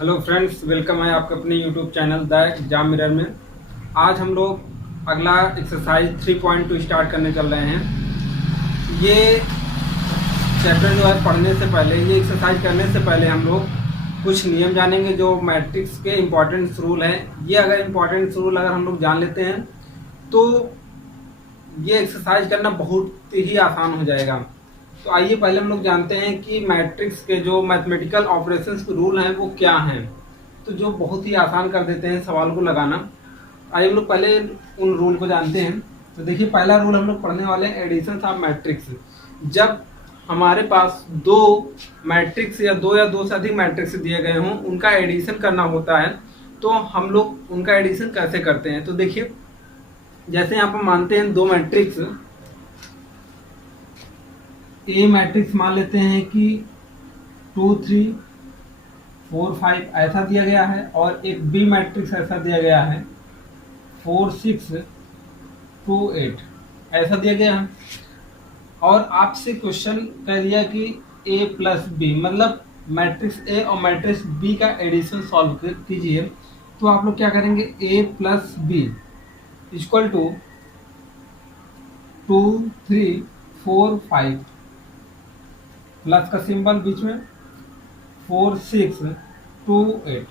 Hello friends, welcome है आपके अपने YouTube channel the exam mirror में। आज हम लोग अगला एक्सरसाइज 3.2 स्टार्ट करने चल रहे हैं। ये चैप्टर जो है पढ़ने से पहले, ये एक्सरसाइज करने से पहले हम लोग कुछ नियम जानेंगे जो मैट्रिक्स के इम्पोर्टेंस रूल हैं। ये अगर इम्पोर्टेंस रूल अगर हम लोग जान लेते हैं तो ये एक्सरसाइज करना बहुत ही आसान हो जाएगा। तो आइए पहले हम लोग जानते हैं कि मैट्रिक्स के जो मैथमेटिकल ऑपरेशंस के रूल हैं वो क्या हैं, तो जो बहुत ही आसान कर देते हैं सवाल को लगाना। आइए हम लोग पहले उन रूल को जानते हैं। तो देखिए, पहला रूल हम लोग पढ़ने वाले हैं एडिशन ऑफ मैट्रिक्स। जब हमारे पास दो मैट्रिक्स या दो से अधिक मैट्रिक्स दिए गए हों, उनका एडिशन करना होता है, तो हम लोग उनका एडिशन कैसे करते हैं। तो देखिए, जैसे यहाँ पर मानते हैं दो मैट्रिक्स, ए मैट्रिक्स मान लेते हैं कि 2 3 4 5 ऐसा दिया गया है, और एक बी मैट्रिक्स ऐसा दिया गया है 4 6 2 8 ऐसा दिया गया है। और आपसे क्वेश्चन कह दिया कि ए प्लस बी, मतलब मैट्रिक्स ए और मैट्रिक्स बी का एडिशन सॉल्व कीजिए। तो आप लोग क्या करेंगे, A plus B equal to 2 3 4 5 plus का सिंबल बीच में 4 6 2 8।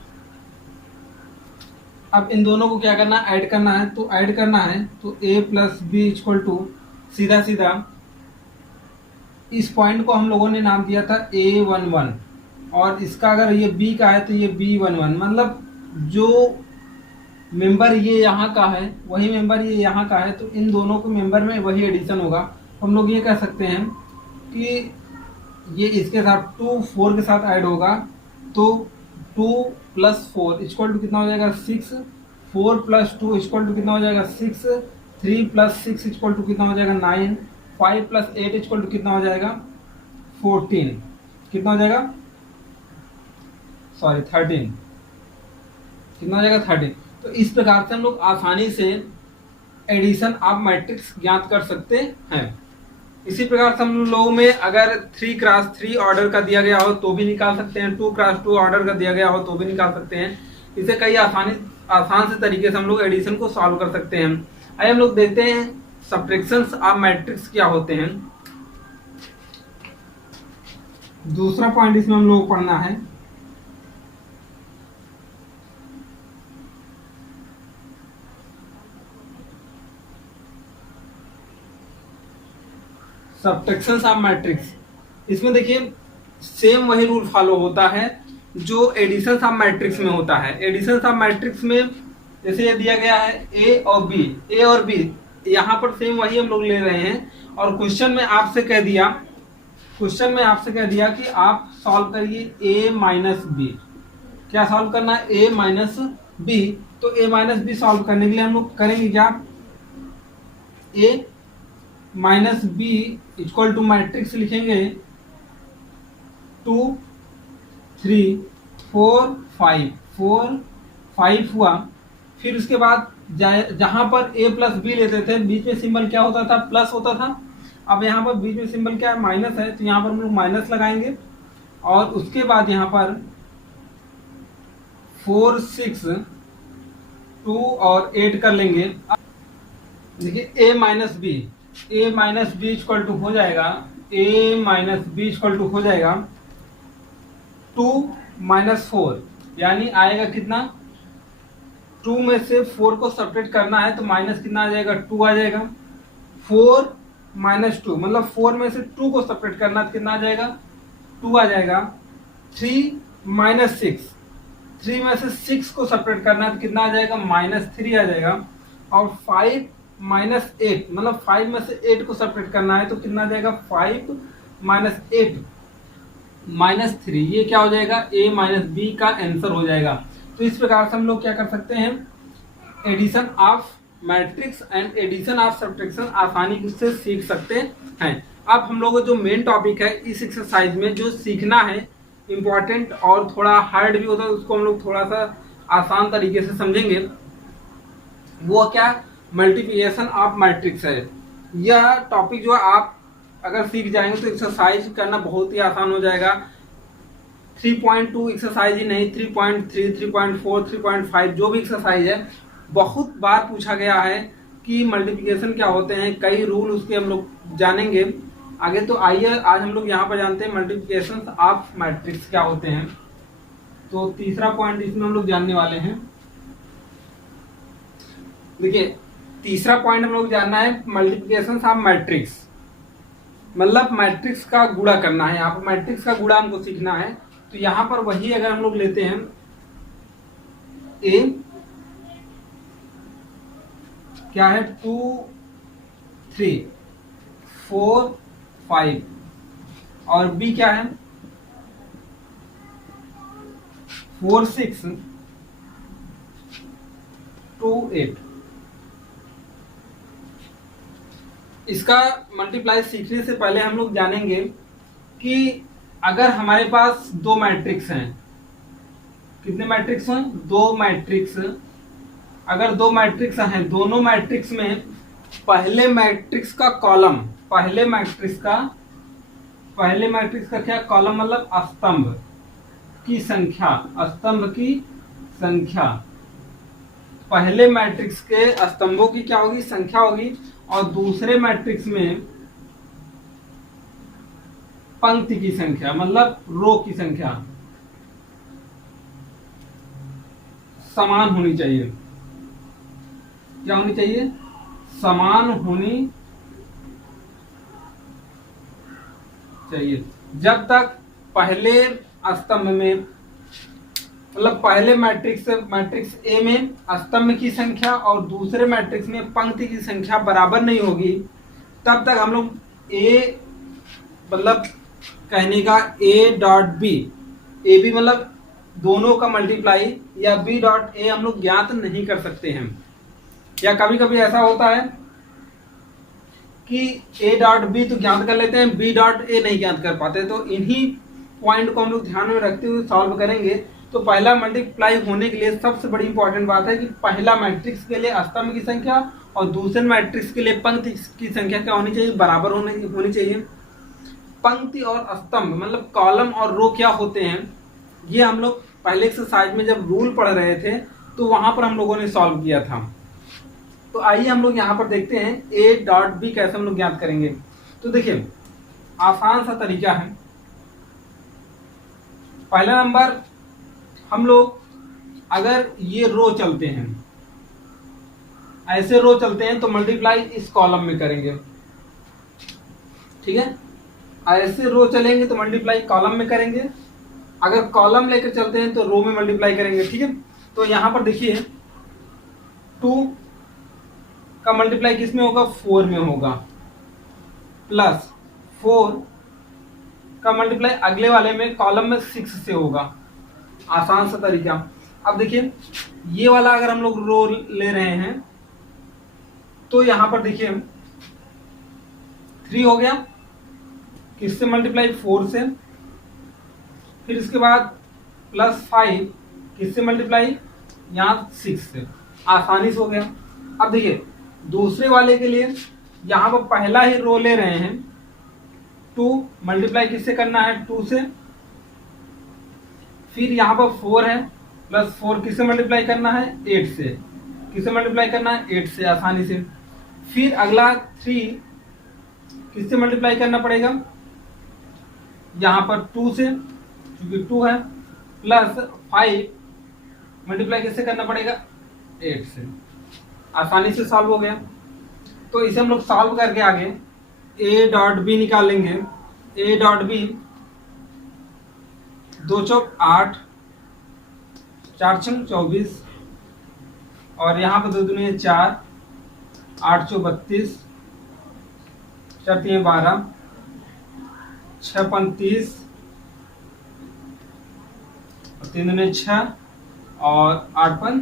अब इन दोनों को क्या करना है, ऐड करना है। तो ऐड करना है तो a plus B equal to सीधा सीधा इस पॉइंट को हम लोगों ने नाम दिया था a11, और इसका अगर ये b का है तो ये b11, मतलब जो मेंबर ये यहाँ का है वही मेंबर ये यहाँ का है, तो इन दोनों के मेंबर में वही एडिशन होगा। हम लोग ये कह सकते हैं कि ये इसके साथ 2 4 के साथ ऐड होगा, तो 2 प्लस 4 इक्वल टू कितना हो जाएगा 6, 4 प्लस 2 इक्वल टू कितना हो जाएगा 6, 3 प्लस 6 इक्वल टू कितना हो जाएगा 9, 5 प्लस 8 इक्वल टू कितना हो जाएगा 14, कितना हो जाएगा, सॉरी 13, कितना हो जाएगा 13। तो इस प्रकार से हम लोग आसानी से एडिशन ऑफ मैट्रिक्स ज्ञात कर सकते हैं। इसी प्रकार से हम लोगों में अगर 3x3 ऑर्डर का दिया गया हो तो भी निकाल सकते हैं, 2x2 ऑर्डर का दिया गया हो तो भी निकाल सकते हैं। इसे कई आसान से तरीके से हम लोग एडिशन को सॉल्व कर सकते हैं। आइए हम लोग देखते हैं सब्ट्रैक्शंस ऑफ मैट्रिक्स क्या होते हैं। दूसरा पॉइंट इसमें हम लोग को पढ़ना है, सब्ट्रैक्शंस ऑफ मैट्रिक्स। इसमें देखिए सेम वही रूल फॉलो होता है जो एडिशन ऑफ मैट्रिक्स में होता है। एडिशन ऑफ मैट्रिक्स में जैसे ये दिया गया है ए और बी, यहाँ पर सेम वही हम लोग ले रहे हैं। और क्वेश्चन में आपसे कह दिया कि आप सॉल्व करिए ए माइनस बी। क्या सॉल्व करना है, ए माइनस बी। तो ए माइनस बी सॉल्व करने के लिए हम लोग करेंगे क्या, A minus B equal to matrix लिखेंगे 2 3 4 5, 4 5 हुआ। फिर उसके बाद जहां पर a प्लस बी लेते थे बीच में सिंबल क्या होता था, प्लस होता था। अब यहाँ पर बीच में सिंबल क्या है, माइनस है, तो यहाँ पर हम लोग माइनस लगाएंगे। और उसके बाद यहाँ पर 4 6 2 और 8 कर लेंगे। देखिए a minus B equal to हो जाएगा, a minus B equal to हो जाएगा 2 माइनस 4, यानी आएगा कितना, 2 में से 4 को सब्ट्रैक्ट करना है तो माइनस कितना आ जाएगा, 2 आ जाएगा। 4 माइनस 2 मतलब 4 में से 2 को सब्ट्रैक्ट करना है तो कितना आ जाएगा, 2 आ जाएगा। 3 माइनस 6, 3 में से 6 को सब्ट्रैक्ट करना है तो कितना आ जाएगा, माइनस 3 आ जाएगा। और 5 माइनस 8 मतलब 5 में से 8 को सब्ट्रैक्ट करना है तो कितना आ जाएगा, 5 माइनस 8 माइनस 3। ये क्या हो जाएगा, a माइनस बी का आंसर हो जाएगा। तो इस प्रकार से हम लोग क्या कर सकते हैं, addition of matrix and addition of subtraction आसानी से सीख सकते हैं। अब हम लोग जो मेन टॉपिक है इस एक्सरसाइज में जो सीखना है, इम्पोर्टेंट और थोड़ा हार्ड भी होता है, उसको हम लोग थोड़ा सा आसान तरीके से समझेंगे। वो क्या, मल्टीप्लिकेशन ऑफ मैट्रिक्स है। यह टॉपिक जो आप अगर सीख जाएंगे तो एक्सरसाइज करना बहुत ही आसान हो जाएगा। 3.2 एक्सरसाइज ही नहीं, 3.3, 3.4, 3.5 जो भी एक्सरसाइज है, बहुत बार पूछा गया है कि मल्टीप्लिकेशन क्या होते हैं, कई रूल उसके हम लोग जानेंगे आगे। तो आइए आज हम लोग यहाँ पर जानते हैं मल्टीप्लिकेशन ऑफ मैट्रिक्स क्या होते हैं। तो तीसरा पॉइंट इसमें हम लोग जानने वाले हैं। देखिए तीसरा पॉइंट हम लोग जानना है मल्टीप्लिकेशन ऑफ मैट्रिक्स, मतलब मैट्रिक्स का गुणा करना है। यहाँ पर मैट्रिक्स का गुणा हमको सीखना है। तो यहाँ पर वही अगर हम लोग लेते हैं ए क्या है 2 3 4 5 और बी क्या है 4 6 2 8। इसका मल्टीप्लाई सीखने से पहले हम लोग जानेंगे कि अगर हमारे पास दो मैट्रिक्स हैं, कितने मैट्रिक्स हैं, दो मैट्रिक्स, अगर दो मैट्रिक्स हैं, दोनों मैट्रिक्स में पहले मैट्रिक्स का कॉलम, पहले मैट्रिक्स का क्या कॉलम, मतलब स्तंभ की संख्या, स्तंभ की संख्या, पहले मैट्रिक्स के स्तंभों की क्या होगी, संख्या होगी, और दूसरे मैट्रिक्स में पंक्ति की संख्या, मतलब रो की संख्या समान होनी चाहिए। क्या होनी चाहिए, समान होनी चाहिए। जब तक पहले स्तंभ में, मतलब पहले मैट्रिक्स ए में स्तंभ की संख्या और दूसरे मैट्रिक्स में पंक्ति की संख्या बराबर नहीं होगी, तब तक हम लोग ए, मतलब कहने का A dot B, A B मतलब दोनों का मल्टीप्लाई, या बी डॉट ए हम लोग ज्ञात नहीं कर सकते हैं। या कभी कभी ऐसा होता है कि ए डॉट बी तो ज्ञात कर लेते हैं, बी डॉट ए नहीं ज्ञात कर पाते। तो इन्हीं पॉइंट को हम लोग ध्यान में रखते हुए सॉल्व करेंगे। तो पहला मल्टीप्लाई होने के लिए सबसे बड़ी इंपॉर्टेंट बात है कि पहला मैट्रिक्स के लिए स्तंभ की संख्या और दूसरे मैट्रिक्स के लिए पंक्ति की संख्या क्या होनी चाहिए, बराबर होनी चाहिए। पंक्ति और स्तंभ मतलब कॉलम और रो क्या होते हैं, ये हम लोग पहले एक्सरसाइज में जब रूल पढ़ रहे थे तो वहां पर हम लोगों ने सॉल्व किया था। तो आइए हम लोग यहाँ पर देखते हैं ए डॉट बी कैसे हम लोग ज्ञात करेंगे। तो देखिए आसान सा तरीका है। पहला नंबर, हम लोग अगर ये रो चलते हैं, ऐसे रो चलते हैं, तो मल्टीप्लाई इस कॉलम में करेंगे, ठीक है। ऐसे रो चलेंगे तो मल्टीप्लाई कॉलम में करेंगे, अगर कॉलम लेकर चलते हैं तो रो में मल्टीप्लाई करेंगे, ठीक है। तो यहां पर देखिए 2 का मल्टीप्लाई किस में होगा, 4 में होगा, प्लस 4 का मल्टीप्लाई अगले वाले में कॉलम में 6 से होगा। आसान सा तरीका। अब देखिए ये वाला अगर हम लोग रो ले रहे हैं तो यहां पर देखिए 3 हो गया, किससे मल्टीप्लाई, 4 से, फिर इसके बाद प्लस 5 किससे मल्टीप्लाई, यहाँ 6 से, आसानी से हो गया। अब देखिए दूसरे वाले के लिए यहाँ पर पहला ही रो ले रहे हैं, 2 मल्टीप्लाई किससे करना है, 2 से, फिर यहाँ पर 4 है, प्लस 4 किससे मल्टीप्लाई करना है, 8 से, किससे मल्टीप्लाई करना है, 8 से, आसानी से। फिर अगला 3 किससे मल्टीप्लाई करना पड़ेगा, यहाँ पर 2 से, क्योंकि 2 है, प्लस 5 मल्टीप्लाई किससे करना पड़ेगा, 8 से, आसानी से सॉल्व हो गया। तो इसे हम लोग सॉल्व करके आगे ए डॉट बी निकालेंगे। ए डॉट बी 2 चौक 8, 4 छंग 24, और यहाँ पर 2 दूनी 4, 8 चौक 32, 4 3 12, 6 35, 3 दूनी 6, और 8 5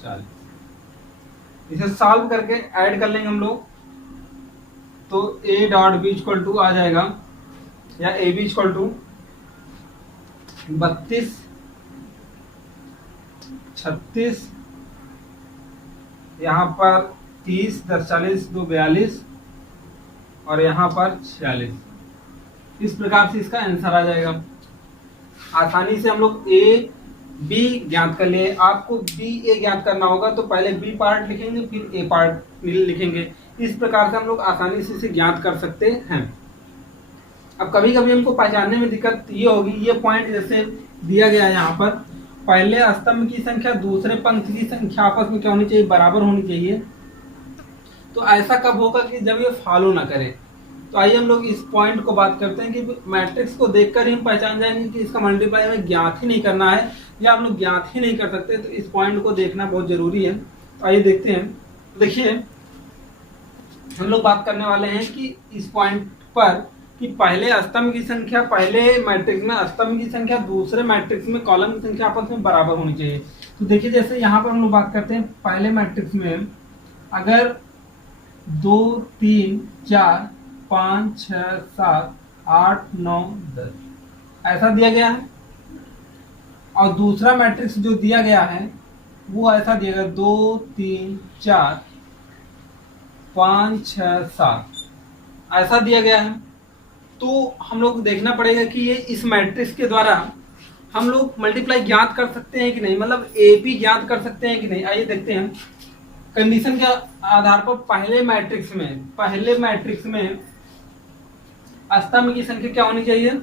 40। इसे सॉल्व करके ऐड कर लेंगे हम लोग, तो A dot B equal to आ जाएगा, या ए बी इक्वल टू 32, 36, यहाँ पर 30, 10 40, 2 42, और यहाँ पर 46। इस प्रकार से इसका आंसर आ जाएगा। आसानी से हम लोग ए बी ज्ञात कर लिए। आपको बी ए ज्ञात करना होगा तो पहले बी पार्ट लिखेंगे फिर ए पार्ट लिखेंगे। इस प्रकार से हम लोग आसानी से इसे ज्ञात कर सकते हैं। अब कभी कभी हमको पहचानने में दिक्कत ये होगी, ये पॉइंट जैसे दिया गया है यहाँ पर, पहले स्तंभ की संख्या दूसरे पंक्ति की संख्या आपस में क्या होनी चाहिए, बराबर होनी चाहिए। तो ऐसा कब होगा कि जब ये फॉलो ना करे। तो आइए हम लोग इस पॉइंट को बात करते हैं कि मैट्रिक्स को देखकर ही हम पहचान जाएंगे कि इसका मल्टीप्लाई हमें ज्ञात ही नहीं करना है या हम लोग ज्ञात ही नहीं कर सकते। तो इस पॉइंट को देखना बहुत जरूरी है। तो आइए देखते हैं। देखिए हम लोग बात करने वाले हैं कि इस पॉइंट पर कि पहले स्तंभ की संख्या, पहले मैट्रिक्स में स्तंभ की संख्या दूसरे मैट्रिक्स में कॉलम की संख्या आपस में बराबर होनी चाहिए। तो देखिए जैसे यहाँ पर हम लोग बात करते हैं, पहले मैट्रिक्स में अगर 2 3 4 5 6 7 8 9 10 ऐसा दिया गया है, और दूसरा मैट्रिक्स जो दिया गया है वो ऐसा दिया गया 2 3 4 5 6 7 ऐसा दिया गया है। तो हम लोग देखना पड़ेगा कि ये इस मैट्रिक्स के द्वारा हम लोग मल्टीप्लाई ज्ञात कर सकते हैं कि नहीं, मतलब ए पी ज्ञात कर सकते हैं कि नहीं। आइए देखते हैं। कंडीशन के आधार पर पहले मैट्रिक्स में स्तंभ की संख्या क्या होनी चाहिए,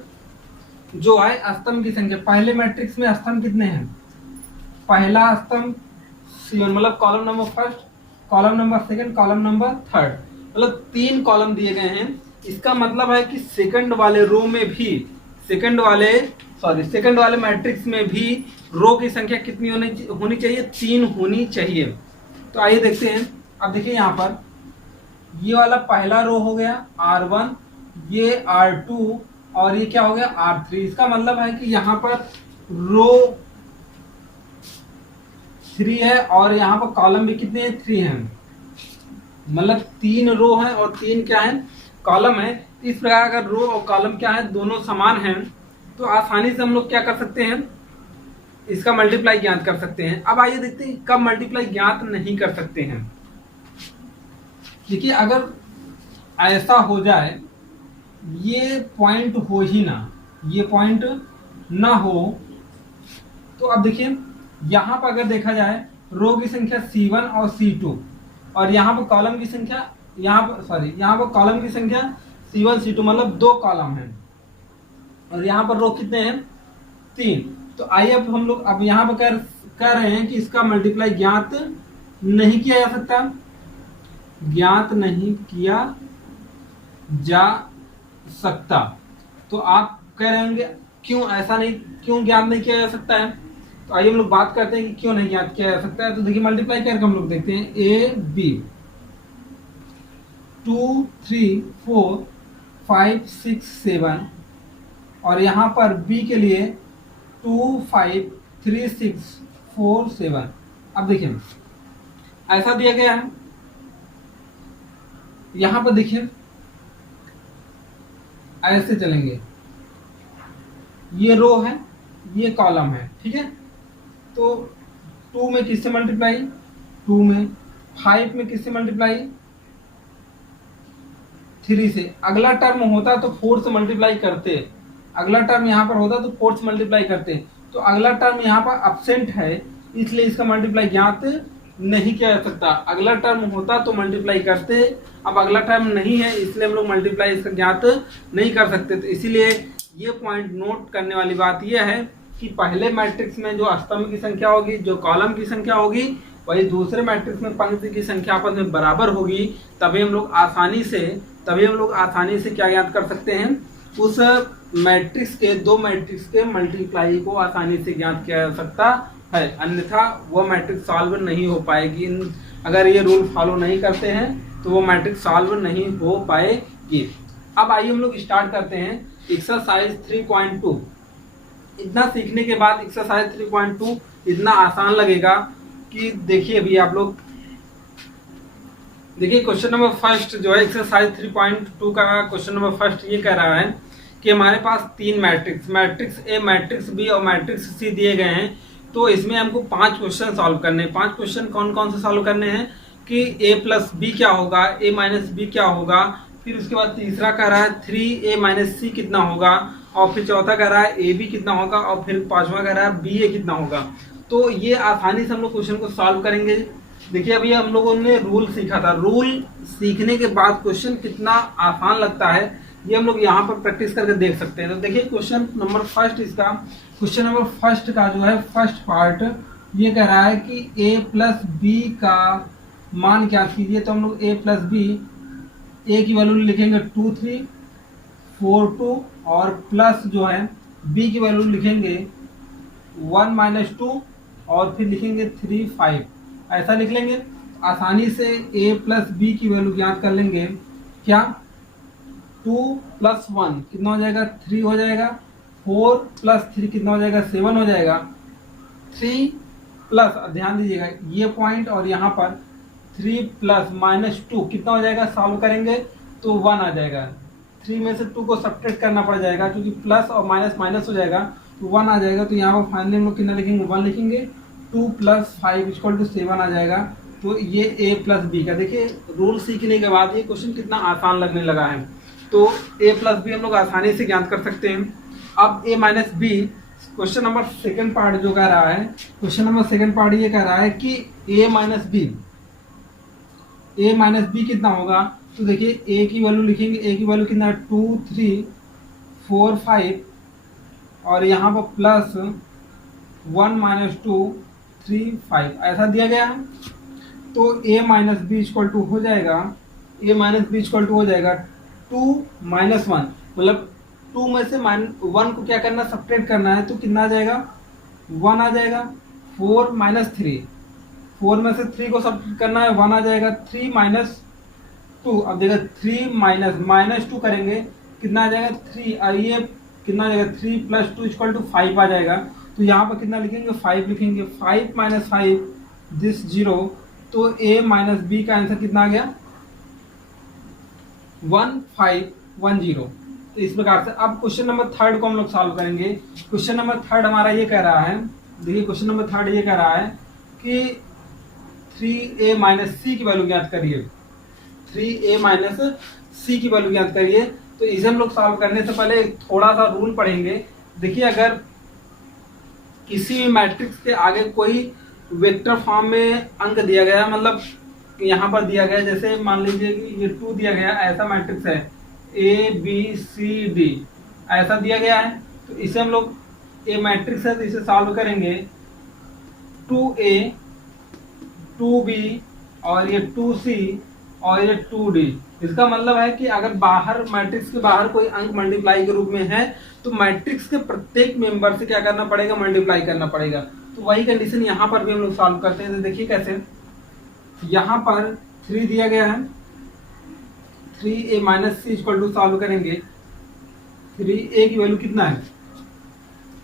जो है स्तंभ की संख्या। पहले मैट्रिक्स में स्तंभ कितने हैं, पहला स्तंभ C1 मतलब column number first, column number second, column number third, मतलब 3 कॉलम दिए गए हैं। इसका मतलब है कि सेकंड वाले रो में भी, सेकंड वाले मैट्रिक्स में भी रो की संख्या कितनी होनी चाहिए, 3 होनी चाहिए। तो आइए देखते हैं। अब देखिए यहाँ पर ये वाला पहला रो हो गया R1, ये R2 और ये क्या हो गया R3। इसका मतलब है कि यहाँ पर रो 3 है और यहाँ पर कॉलम भी कितने हैं, 3 हैं, मतलब 3 रो हैं और 3 क्या है, कॉलम है। इस प्रकार अगर रो और कॉलम क्या है, दोनों समान हैं, तो आसानी से हम लोग क्या कर सकते हैं, इसका मल्टीप्लाई ज्ञात कर सकते हैं। अब आइए देखते हैं कब मल्टीप्लाई ज्ञात नहीं कर सकते हैं। देखिए अगर ऐसा हो जाए, ये पॉइंट हो ही ना, ये पॉइंट ना हो, तो अब देखिए यहाँ पर अगर देखा जाए रो की संख्या C1 और C2 और यहाँ पर कॉलम की संख्या, यहाँ पर कॉलम की संख्या C1 C2 मतलब 2 कॉलम हैं और यहाँ पर रो कितने हैं, 3। तो आइए अब हम लोग अब यहाँ पर कह रहे हैं कि इसका मल्टीप्लाई ज्ञात नहीं किया जा सकता, ज्ञात नहीं किया जा सकता। तो आप कह रहे होंगे क्यों ऐसा नहीं, क्यों ज्ञात नहीं किया जा सकता है। तो आइए हम लोग बात करते हैं कि क्यों नहीं ज्ञात किया जा सकता है। तो देखिए मल्टीप्लाई करके हम लोग देखते हैं ए बी 2 3 4 5 6 7 और यहाँ पर बी के लिए 2 5 3 6 4 7। अब देखिए ऐसा दिया गया है, यहाँ पर देखिए ऐसे चलेंगे, ये रो है ये कॉलम है, ठीक है। तो 2 में किससे मल्टीप्लाई, 2 में, 5 में किससे मल्टीप्लाई, 3 से। अगला टर्म होता तो 4 से मल्टीप्लाई करते, अगला टर्म यहाँ पर होता तो 4 से मल्टीप्लाई करते। तो अगला टर्म यहाँ पर एब्सेंट है, इसलिए इसका मल्टीप्लाई ज्ञात नहीं किया जा सकता। अगला टर्म होता तो मल्टीप्लाई करते, अब अगला टर्म नहीं है इसलिए हम लोग मल्टीप्लाई इसका ज्ञात नहीं कर सकते। तो इसीलिए ये पॉइंट नोट करने वाली बात यह है कि पहले मैट्रिक्स में जो स्तंभ की संख्या होगी, जो कॉलम की संख्या होगी, वही दूसरे मैट्रिक्स में पंक्ति की संख्या आपस में बराबर होगी। तभी हम लोग आसानी से क्या ज्ञात कर सकते हैं, उस मैट्रिक्स के, 2 मैट्रिक्स के मल्टीप्लाई को आसानी से ज्ञात किया जा सकता है। अन्यथा वह मैट्रिक्स सॉल्व नहीं हो पाएगी। अगर ये रूल फॉलो नहीं करते हैं तो वो मैट्रिक्स सॉल्व नहीं हो पाएगी। अब आइए हम लोग स्टार्ट करते हैं एक्सरसाइज 3.2। इतना सीखने के बाद एक्सरसाइज 3.2 इतना आसान लगेगा कि देखिए अभी आप लोग देखिए क्वेश्चन नंबर फर्स्ट जो है एक्सरसाइज 3.2 का क्वेश्चन नंबर फर्स्ट ये कह रहा है कि हमारे पास 3 मैट्रिक्स ए, मैट्रिक्स बी और मैट्रिक्स सी दिए गए हैं। तो इसमें हमको 5 क्वेश्चन सॉल्व करने हैं। 5 क्वेश्चन कौन कौन से सॉल्व करने हैं कि a प्लस बी क्या होगा, a माइनस बी क्या होगा, फिर उसके बाद तीसरा कह रहा है 3a माइनस सी कितना होगा, और फिर चौथा कह रहा है ए बी कितना होगा, और फिर पांचवा कह रहा है बी ए कितना होगा। तो ये आसानी से हम लोग क्वेश्चन को सॉल्व करेंगे। देखिए अभी हम लोगों ने रूल सीखा था, रूल सीखने के बाद क्वेश्चन कितना आसान लगता है ये हम लोग यहाँ पर प्रैक्टिस करके देख सकते हैं। तो देखिए क्वेश्चन नंबर फर्स्ट, इसका क्वेश्चन नंबर फर्स्ट का जो है फर्स्ट पार्ट ये कह रहा है कि a प्लस बी का मान क्या कीजिए। तो हम लोग a प्लस बी, ए की वैल्यू लिखेंगे 2 3 4 2, और प्लस जो है b की वैल्यू लिखेंगे 1 माइनस 2, और फिर लिखेंगे 3 5, ऐसा लिख लेंगे। आसानी से a प्लस बी की वैल्यू ज्ञात कर लेंगे। क्या 2 प्लस 1 कितना हो जाएगा 3 हो जाएगा, 4 प्लस 3 कितना हो जाएगा 7 हो जाएगा, 3 प्लस, ध्यान दीजिएगा ये पॉइंट और यहाँ पर 3 प्लस माइनस 2 कितना हो जाएगा, सॉल्व करेंगे तो 1 आ जाएगा। 3 में से 2 को सब्ट्रैक्ट करना पड़ जाएगा क्योंकि प्लस और माइनस माइनस हो जाएगा तो 1 आ जाएगा। तो यहाँ पर फाइनली हम लोग कितना लिखेंगे 1 लिखेंगे। 2 प्लस 5 इक्वल टू 7 आ जाएगा। तो ये a प्लस बी का, देखिए रूल सीखने के बाद ये क्वेश्चन कितना आसान लगने लगा है। तो a प्लस बी हम लोग आसानी से ज्ञात कर सकते हैं। अब a minus B, question number second part जो कह रहा है, क्वेश्चन नंबर सेकंड पार्ट ये कह रहा है कि a माइनस बी कितना होगा। तो देखिए a की वैल्यू लिखेंगे, a की वैल्यू कितना है 2 3 4 5, और यहाँ पर प्लस 1 माइनस 2 3 5 ऐसा दिया गया है। तो a minus B equal to हो जाएगा, a minus B equal to हो जाएगा 2 माइनस 1, मतलब 2 में से 1 को क्या करना, सब्ट्रैक्ट करना है। तो कितना आ जाएगा 1 आ जाएगा। 4 माइनस 3, 4 में से 3 को सब्ट्रैक्ट करना है, 1 आ जाएगा। 3 माइनस 2, अब देखा 3 माइनस 2 करेंगे कितना आ जाएगा 3, और ये कितना आ जाएगा 3 प्लस 2 इक्वल टू 5 आ जाएगा। तो यहाँ पर कितना लिखेंगे 5 लिखेंगे। 5 माइनस 5 दिस 0। तो a माइनस बी का आंसर कितना आ गया 1510। तो इस प्रकार से अब क्वेश्चन नंबर थर्ड को हम लोग सॉल्व करेंगे। क्वेश्चन नंबर थर्ड हमारा ये कह रहा है, देखिए क्वेश्चन नंबर थर्ड ये कह रहा है कि 3a माइनस सी की वैल्यू ज्ञात करिए। 3a माइनस सी की वैल्यू ज्ञात करिए। तो इसे हम लोग सॉल्व करने से पहले थोड़ा सा रूल पढ़ेंगे। देखिए अगर किसी भी मैट्रिक्स के आगे कोई वेक्टर फॉर्म में अंक दिया गया, मतलब यहाँ पर दिया गया, जैसे मान लीजिए कि ये 2 दिया गया, ऐसा मैट्रिक्स है ए बी सी डी ऐसा दिया गया है। तो इसे हम लोग ए मैट्रिक्स है तो इसे सॉल्व करेंगे 2a 2b और ये 2c और ये 2d। इसका मतलब है कि अगर बाहर मैट्रिक्स के बाहर कोई अंक मल्टीप्लाई के रूप में है तो मैट्रिक्स के प्रत्येक मेंबर से क्या करना पड़ेगा, मल्टीप्लाई करना पड़ेगा। तो वही कंडीशन यहाँ पर भी हम लोग सॉल्व करते हैं। तो देखिए कैसे, यहाँ पर 3 दिया गया है, 3a minus C equal to solve करेंगे। 3a की वैल्यू कितना है,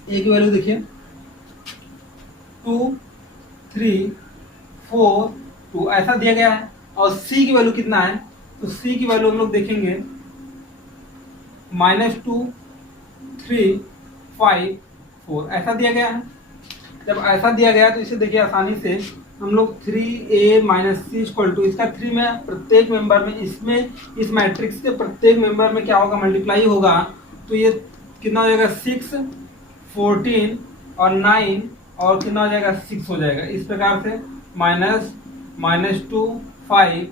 a की वैल्यू देखिए 2 3 4 2 ऐसा दिया गया है। और c की वैल्यू कितना है, तो c की वैल्यू हम लोग देखेंगे -2 3 5 4 ऐसा दिया गया है। जब ऐसा दिया गया तो इसे देखिए आसानी से हम लोग 3a minus C equal to, इसका 3 में प्रत्येक मेंबर में, इसमें इस मैट्रिक्स के प्रत्येक मेंबर में क्या होगा, मल्टीप्लाई होगा। तो ये कितना हो जाएगा 6 14 और 9 और कितना हो जाएगा 6 हो जाएगा। इस प्रकार से -2 5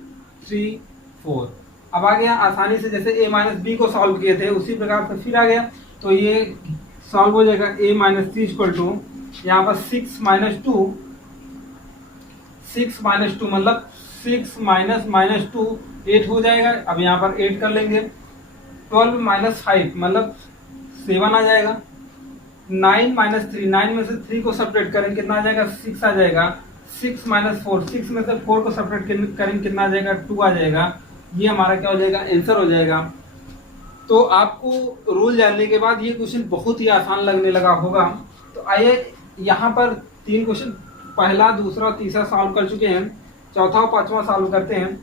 3 4 अब आ गया आसानी से, जैसे a माइनस बी को सॉल्व किए थे उसी प्रकार से फिर आ गया। तो ये सॉल्व हो जाएगा a minus C equal to, यहाँ पर 6 माइनस 2 मतलब 6 माइनस 2 8 हो जाएगा। अब यहाँ पर 8 कर लेंगे। 12 माइनस 5 मतलब 7 आ जाएगा। 9 माइनस 3, 9 में से 3 को सब्ट्रैक्ट करेंगे कितना आ जाएगा 6 आ जाएगा। 6 माइनस 4, 6 में से 4 को सब्ट्रैक्ट करेंगे कितना आ जाएगा 2 आ जाएगा। ये हमारा क्या हो जाएगा, आंसर हो जाएगा। तो आपको रूल जानने के बाद ये क्वेश्चन बहुत ही आसान लगने लगा होगा। तो आइए यहाँ पर 3 क्वेश्चन, पहला दूसरा तीसरा सॉल्व कर चुके हैं, चौथा और पांचवा सॉल्व करते हैं।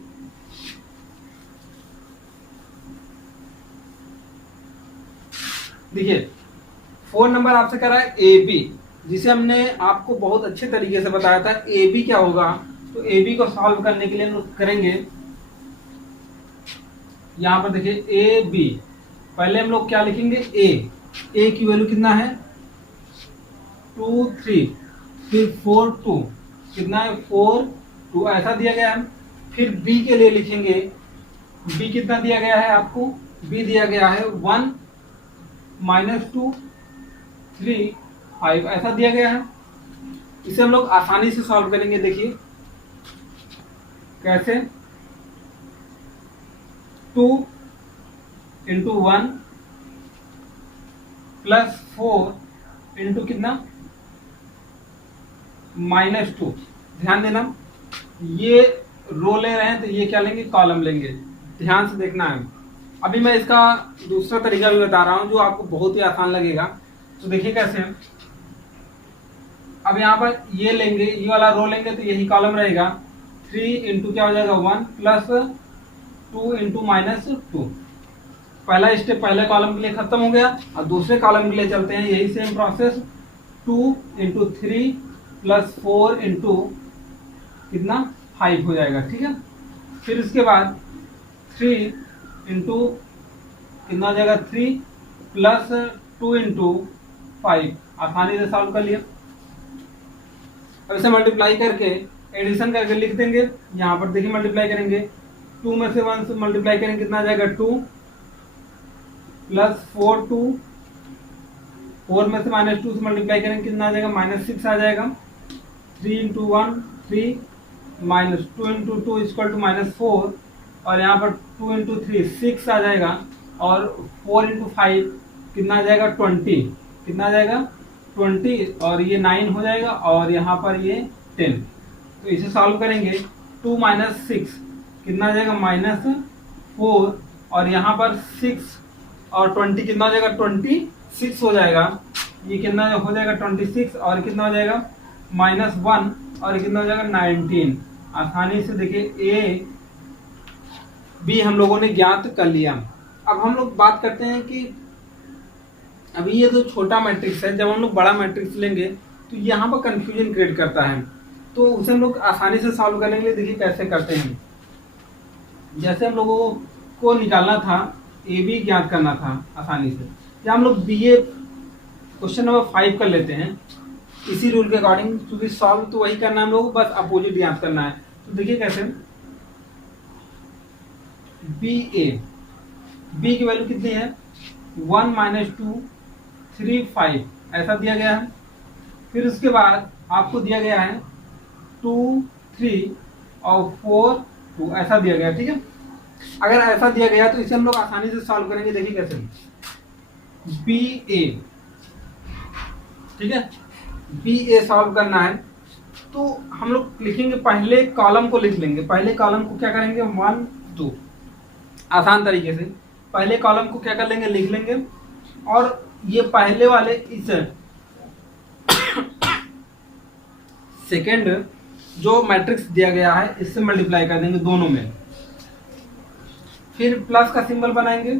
देखिए 4 नंबर आपसे कह रहा है ए बी, जिसे हमने आपको बहुत अच्छे तरीके से बताया था ए बी क्या होगा। तो ए बी को सॉल्व करने के लिए हम लोग करेंगे, यहाँ पर देखिए ए बी, पहले हम लोग क्या लिखेंगे a, ए की वैल्यू कितना है 2 3, फिर 4 2, कितना है 4 2 ऐसा दिया गया है। फिर बी के लिए लिखेंगे, बी कितना दिया गया है आपको, बी दिया गया है 1 -2 3 5 ऐसा दिया गया है। इसे हम लोग आसानी से सॉल्व करेंगे। देखिए कैसे, 2 इंटू 1 प्लस 4 इंटू कितना -2। ध्यान देना, ये रो ले रहे हैं तो ये क्या लेंगे, कॉलम लेंगे। ध्यान से देखना है। अभी मैं इसका दूसरा तरीका भी बता रहा हूं जो आपको बहुत ही आसान लगेगा। तो देखिए कैसे, अब यहाँ पर ये लेंगे, ये वाला रो लेंगे तो यही कॉलम रहेगा। 3 इंटू क्या हो जाएगा 1 प्लस 2 इंटू -2। पहला स्टेप पहले कॉलम के लिए खत्म हो गया। और दूसरे कॉलम के लिए चलते हैं, यही same process. 2 into 3 plus 4 into कितना 5 हो जाएगा। ठीक है, फिर इसके बाद 3 इंटू कितना हो जाएगा 3 प्लस 2 इंटू 5, आसानी से सॉल्व कर लिया। अब इसे मल्टीप्लाई करके एडिशन करके लिख देंगे। यहाँ पर देखिए मल्टीप्लाई करेंगे, 2 में से 1 से मल्टीप्लाई करेंगे, कितना आ जाएगा 2 प्लस 4 2, 4 में से -2 से मल्टीप्लाई करेंगे, कितना आ जाएगा -6 आ जाएगा। 3 इंटू 1 3 -2 इंटू 2 इक्वल टू -4, और यहाँ पर 2 इंटू 3 6 आ जाएगा, और 4 इंटू 5 कितना आ जाएगा 20, कितना आ जाएगा 20, और ये 9 हो जाएगा, और यहाँ पर ये 10। तो इसे सॉल्व करेंगे, 2 - 6 कितना आ जाएगा -4, और यहाँ पर 6 और 20 कितना हो जाएगा 26 हो जाएगा। ये कितना हो जाएगा 26, और कितना हो जाएगा -1, और कितना हो जाएगा 19। आसानी से देखिए ए बी हम लोगों ने ज्ञात कर लिया। अब हम लोग बात करते हैं कि अभी ये जो छोटा मैट्रिक्स है, जब हम लोग बड़ा मैट्रिक्स लेंगे तो यहाँ पर कंफ्यूजन क्रिएट करता है, तो उसे हम लोग आसानी से सॉल्व करने के लिए देखिए कैसे करते हैं। जैसे हम लोगों को निकालना था, ए बी ज्ञात करना था आसानी से, या हम लोग बी ए क्वेश्चन नंबर 5 कर लेते हैं इसी रूल के अकॉर्डिंग। क्योंकि सॉल्व तो वही करना है हम लोग, बस अपोजिट ज्ञात करना है। तो देखिए कैसे, बी ए, बी की वैल्यू कितनी है 1 -2 3 5 ऐसा दिया गया है। फिर उसके बाद आपको दिया गया है 2 3 और 4 2 ऐसा दिया गया। ठीक है, अगर ऐसा दिया गया तो इसे हम लोग आसानी से सॉल्व करेंगे। देखिए कैसे, बी ए, ठीक है, बी ए सॉल्व करना है तो हम लोग लिखेंगे, पहले कॉलम को लिख लेंगे। पहले कॉलम को क्या करेंगे 1 2, आसान तरीके से पहले कॉलम को क्या कर लेंगे, लिख लेंगे, और ये पहले वाले इस सेकेंड जो मैट्रिक्स दिया गया है इससे मल्टीप्लाई कर देंगे दोनों में। फिर प्लस का सिंबल बनाएंगे,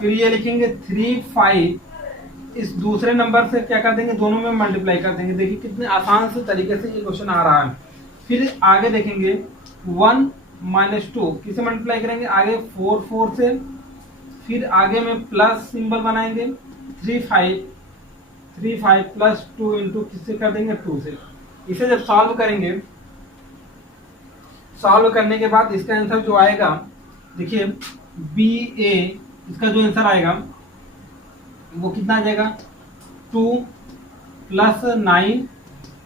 फिर ये लिखेंगे 3 5, इस दूसरे नंबर से क्या कर देंगे, दोनों में मल्टीप्लाई कर देंगे। देखिए कितने आसान से तरीके से ये क्वेश्चन आ रहा है। फिर आगे देखेंगे 1 -2 किसे मल्टीप्लाई करेंगे, आगे 4 4 से, फिर आगे में प्लस सिंबल बनाएंगे, 3 5 प्लस 2 इंटू किससे कर देंगे 2 से। इसे जब सॉल्व करेंगे, सॉल्व करने के बाद इसका आंसर जो आएगा, देखिए बी ए, इसका जो आंसर आएगा वो कितना आ जाएगा 2 प्लस 9